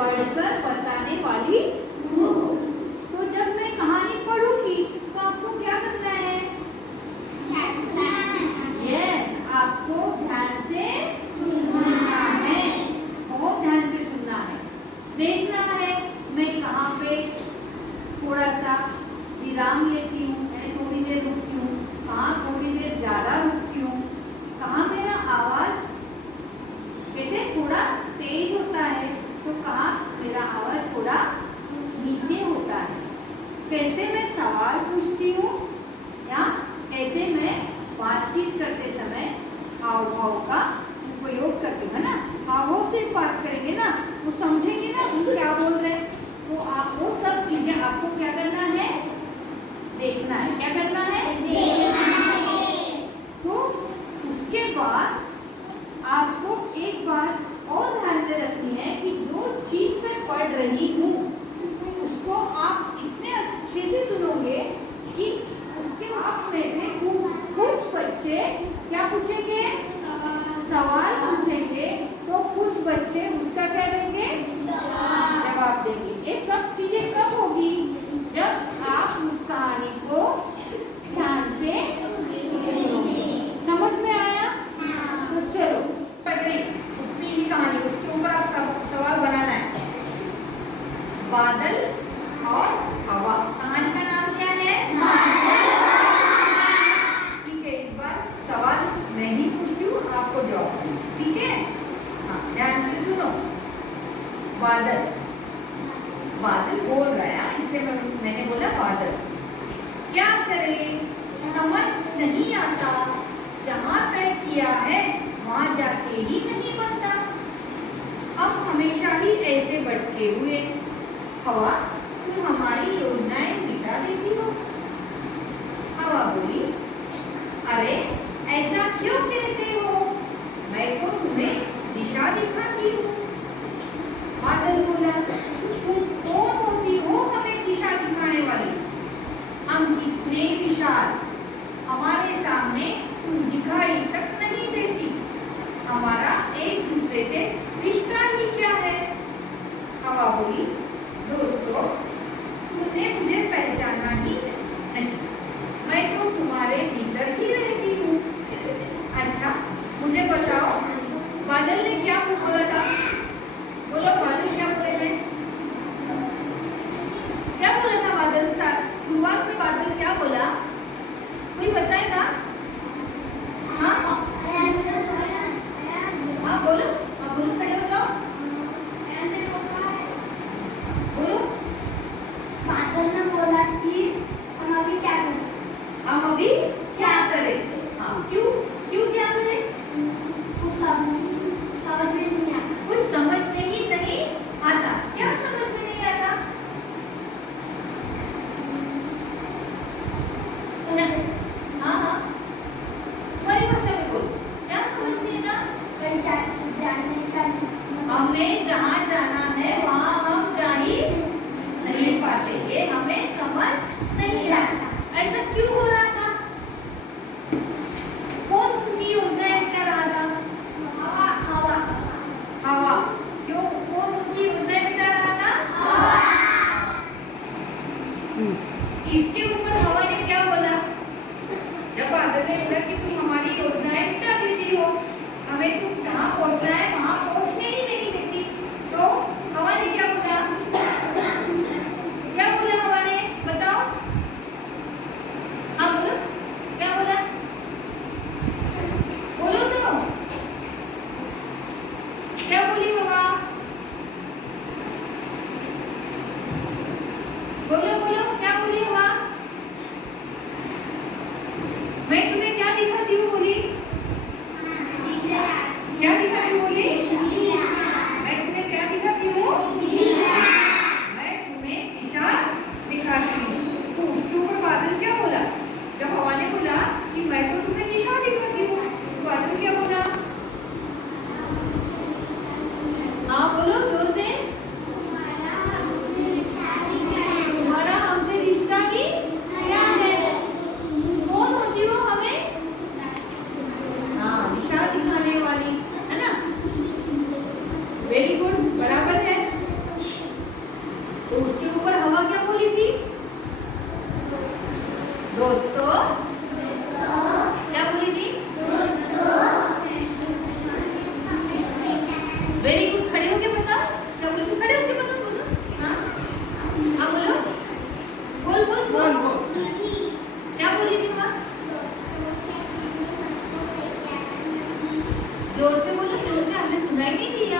पढ़कर बताने वाली हूँ। तो जब मैं कहानी पढ़ूंगी तो आपको क्या करना है? यस, आपको ध्यान से सुनना है, बहुत ध्यान से सुनना है, देखना है मैं कहाँ पे थोड़ा सा विराम लेती हूँ, यानी थोड़ी देर रुकती हूँ, कहाँ थोड़ी देर ज़्यादा रुकती हूँ, कहाँ मेरा आवाज़ कैसे थोड़ा तेज होता है तो कहाँ मेरा आवाज़ थोड़ा नीचे होता है, कैसे मैं सवाल पूछती हूँ या कैसे मैं बातचीत करते समय हाव भाव का उपयोग करती हूँ, है ना। हाव भाव से बात करेंगे ना तो समझेंगे ना तुम क्या बोल रहे हैं। तो आप वो सब चीजें आपको क्या करना है? देखना है। क्या करना है? देखना है। तो उसके बाद आपको एक बात और ध्यान में रखनी है कि जो चीज मैं पढ़ रही हूँ उसको आप इतने अच्छे से सुनोगे कि उसके आप में से कुछ बच्चे क्या पूछेंगे? सवाल पूछेंगे, तो कुछ बच्चे उसका क्या देंगे? जवाब देंगे। ये सब चीजें कब होगी? जब आप उस कहानी को ध्यान से सुनोगे। समझ में आया? तो चलो पढ़ रही पीली कहानी, उसके ऊपर आप सवाल बनाना है। बादल और हवा, कहानी का नाम क्या है? ठीक है, इस बार सवाल मैं ही पूछती हूँ, आपको जवाब देना, ठीक है? हाँ, ध्यान से सुनो। बादल, बादल बोल रहा है, इसलिए मैंने बोला बादल। क्या करें, समझ नहीं आता, जहाँ तय किया है वहाँ जाके ही नहीं बनता, हम हमेशा ही ऐसे भटके हुए। हवा, तुम हमारी योजनाएं मिटा देती हो। हवा बोली, अरे ऐसा क्यों कहते हो, मैं तो तुम्हें दिशा दिखाती हूँ। बादल बोला, तुम कौन होती हो हमें दिशा दिखाने वाली? हम कितने विशाल, हमारे सामने तुम दिखाई तक नहीं देती, हमारा एक दूसरे से रिश्ता ही क्या है? हवा बोली, दोस्तों तुमने मुझे पहचाना ही नहीं, मैं तो तुम्हारे भीतर ही रहती हूँ। अच्छा मुझे बताओ, बादल ने क्या बोला था? बोलो, बादल क्या बोले थे? क्या बोला था बादल? शुरुआत में बादल क्या बोला? कोई बताएगा? हाँ हाँ बोलो, आप बोलो, खड़े हो जाओ, बोलो। बादल ने बोला कि हम अभी क्या करें? हम अभी क्या करें? हाँ, क्यों क्यों क्या करें? कुछ समझ में नहीं आता। कुछ समझ में ही नहीं आता। क्या समझ में नहीं आता? हाँ हाँ, हमारी भाषा में बोलो, क्या समझ नहीं आता? कहीं जाने का हमें जहाँ जाना है वहाँ हम जा ही नहीं पाते, ये हमें समझ नहीं आता। ऐसा क्यों हो रहा था? कौन उनकी योजनाएं मिटा रहा था? हवा। हवा। क्यों, कौन उनकी योजनाएं मिटा रहा था? इसके ऊपर हवा ने क्या बोला? जब बादल ने बोला कि तुम हमारी योजनाएं मिटा देती हो, हमें तुम जहाँ पहुँचना है वहाँ पहुँचने ही नहीं देती, तो जोर से बोलो, जोर से, हमने सुनाई नहीं दिया।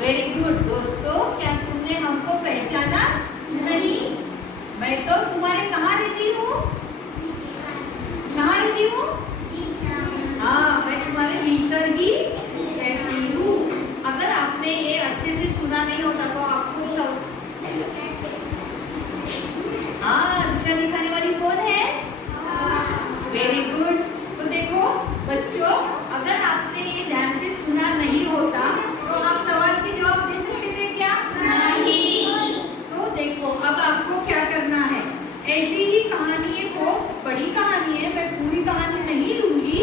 Very good. दोस्तों, क्या तुमने हमको पहचाना नहीं? मैं तो तुम्हारे कहाँ रहती हूँ? कहाँ रहती हूँ? हाँ, मैं तुम्हारे भीतर ही रहती हूँ। अगर आपने ये अच्छे से सुना नहीं होता तो आपको सब दिशा दिखाने वाली कौन है? Very good. तो देखो बच्चों, अगर आपने ये ध्यान से सुना नहीं होता तो आप सवाल के जवाब दे सकते थे क्या? नहीं। तो देखो अब आपको क्या करना है, ऐसी ही कहानी है, बहुत बड़ी कहानी है, मैं पूरी कहानी नहीं लूंगी।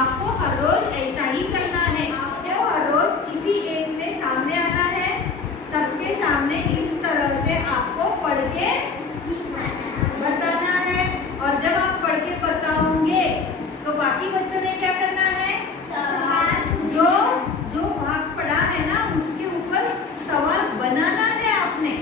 आपको हर रोज ऐसा ही करना है। आपको हर रोज किसी एक में सामने आना है, सबके सामने इस तरह से आपको पढ़ के बताना है। और जब आप पढ़ के बताओगे तो बाकी बच्चों ने क्या करना है? जो जो भाग पढ़ा है ना उसके ऊपर सवाल बनाना है आपने।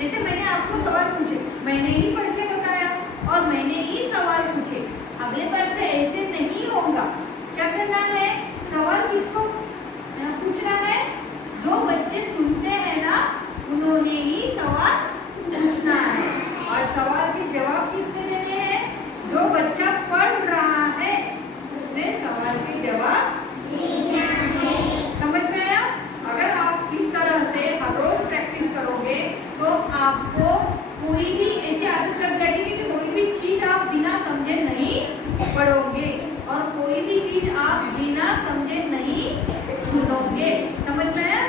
जैसे मैंने आपको सवाल पूछे, मैंने ही पढ़ के बताया और मैंने ही सवाल पूछे। अगले बार से ऐसे नहीं होगा। क्या करना है? सवाल किसको पूछना है? जो बच्चे सुनते हैं ना उन्होंने ही सवाल पूछना है। और सवाल के जवाब किसने देने हैं? जो बच्चा पढ़ रहा है उसने सवाल के जवाब देना है। समझ में आया? अगर आप इस तरह से हर रोज प्रैक्टिस करोगे तो आपको कोई भी ऐसी आदत लग जाएगी कि कोई भी चीज आप बिना समझे नहीं पढ़ोगे और कोई भी चीज आप बिना समझे नहीं सुनोगे। समझ में आया?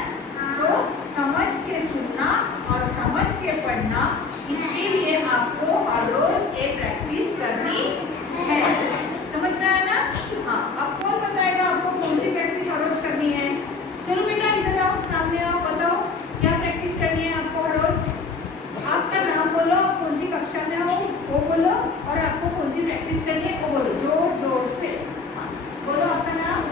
तो समझ के सुनना और समझ के पढ़ना, इसके लिए आपको हर रोज ये प्रैक्टिस करनी है। समझ में आया ना? हाँ, अब कौन बताएगा आपको कौन सी प्रैक्टिस हर रोज करनी है? चलो बेटा इधर आओ, सामने आओ, बताओ क्या प्रैक्टिस करनी है आपको हर रोज। आपका नाम बोलो, आप कौन सी कक्षा में हो वो बोलो, और आपको कौन सी प्रैक्टिस करनी है वो बोलो, जोर जोर से। हाँ, बोलो आपका नाम।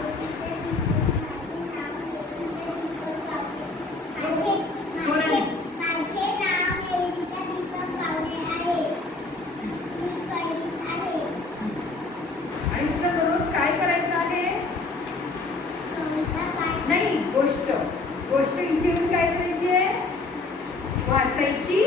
गोष्ट इथे येऊन काय करायची आहे? वाचायची